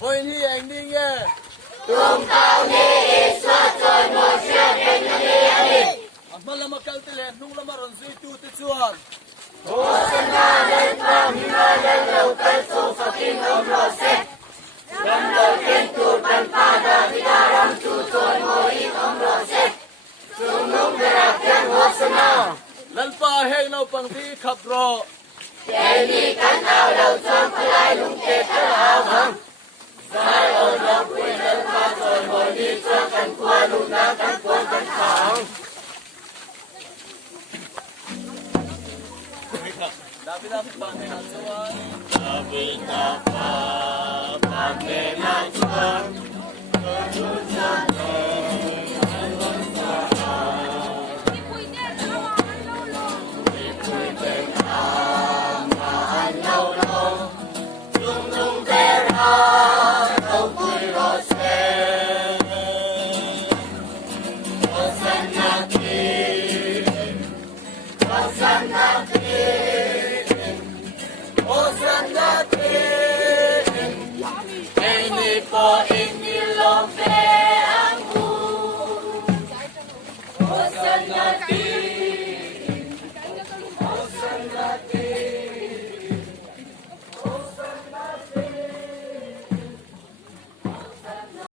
Hồi hi anh đi nghe. Tung tao ni Iswa choi mo sia ben ani. Malama kaltile nung lamaron zui tu te chuan. Hosanna lên qua mina lên lâu tới số fatin om lo se. Ram lo ken tu pan pa da vida ram tu choi mo i om lo se. Chung nung ra ken Hosanna. Lalpa heng nau pang ti khap ro. Kẻ ni cắn ao đầu chuông lai lung kẹt cả ao hằng. Sai ôn lòng quỳ lên qua rồi ngồi đi chuông cắn qua lung na cắn cuốn cắn thẳng. Dapat dapat bangke na chuan. Dapat dapat bangke na chuan. For